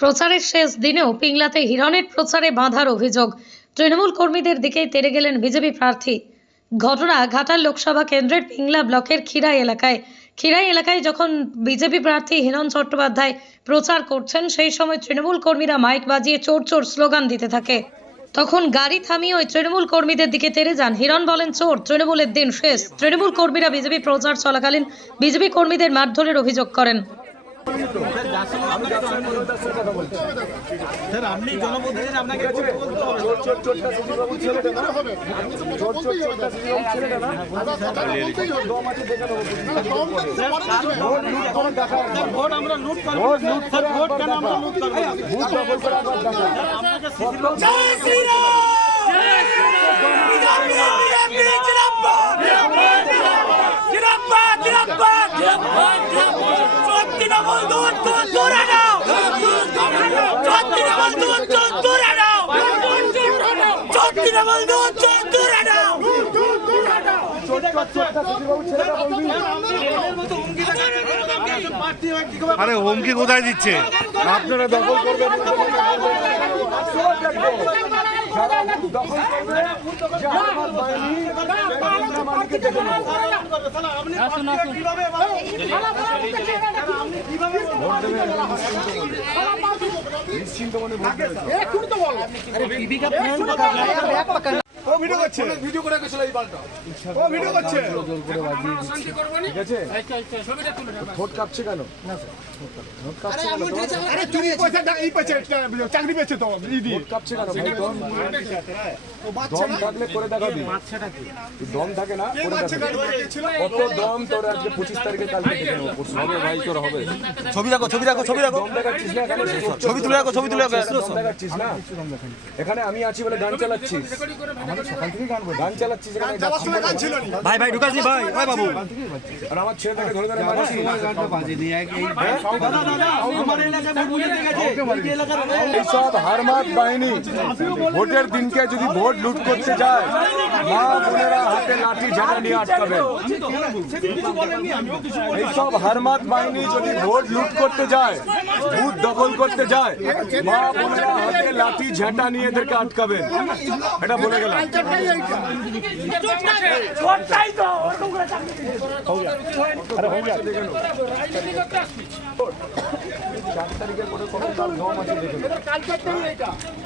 প্রচারের শেষ দিনেও পিংলাতে হিরণের প্রচারে বাঁধার অভিযোগ। তৃণমূল কর্মীদের দিকেই তেড়ে গেলেন বিজেপি প্রার্থী। ঘটনা ঘাটাল লোকসভা কেন্দ্রের পিংলা ব্লকের খিরাই এলাকায় যখন বিজেপি প্রার্থী হিরণ চট্টোপাধ্যায় প্রচার করছেন, সেই সময় তৃণমূল কর্মীরা মাইক বাজিয়ে চোর চোর স্লোগান দিতে থাকে। তখন গাড়ি থামিয়ে ওই তৃণমূল কর্মীদের দিকে তেড়ে যান। হিরণ বলেন, চোর, তৃণমূলের দিন শেষ। তৃণমূল কর্মীরা বিজেপি প্রচার চলাকালীন বিজেপি কর্মীদের মারধরের অভিযোগ করেন। আরে হুমকি কোথায় দিচ্ছে? আপনারা দখল করবেন, ভিডিও করে গেছিল এই বালটা। ও ভিডিও করছে। ঠিক আছে? ভোট কাঁপছে কেন? ভোট কাঁপছে কেন? আরে তুমি পয়সা এই পয়সা চাকরি পেয়েছে তো ইডি। ভোট কাঁপছে কেন ভাই? দম থাকলে করে দেখাবি। দম থাকে না করে দেখাবি। কত দম তোর আজকে 25 তারিখে কালকে থেকে নেব। হবে ভাই তোর হবে। ছবি রাখো। দম দেখাচ্ছিস না এখানে? ছবি তুলে রাখো। দম দেখাচ্ছিস না? এখানে আমি আছি বলে গান চালাচ্ছিস। আমাদের সকাল থেকে গান চালাচ্ছিস এখানে। ভাই ঢুকাসনি ভাই বাবু। আর আমার ছেলেটাকে ধরে ধরে মারছিস। এইসব হারমাত বাহিনী ভোটের দিনকে যদি ভোট লুট করতে যায়, মা বোনেরা হাতে লাঠি ঝাঁটা নিয়ে আটকাবেন। এইসব হারমাত বাহিনী যদি ভোট লুট করতে যায়, বুথ দখল করতে যায়, মা বোনেরা হাতে লাঠি ঝাঁটা নিয়ে এদেরকে আটকাবেন। এটা বলে গেলাম।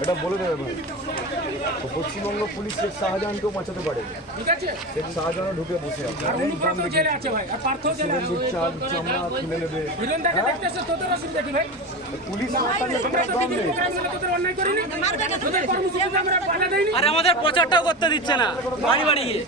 এটা বলে দেবে ভাই। পশ্চিমবঙ্গ পুলিশ শেখ শাহজাহানকেও বাঁচাতে পারে। শেখ শাহজাহান ঢুকে বসে চামড়া খুলে নেবে। পুলিশ আরে আমাদের প্রচারটাও করতে দিচ্ছে না বাড়ি বাড়ি গিয়ে।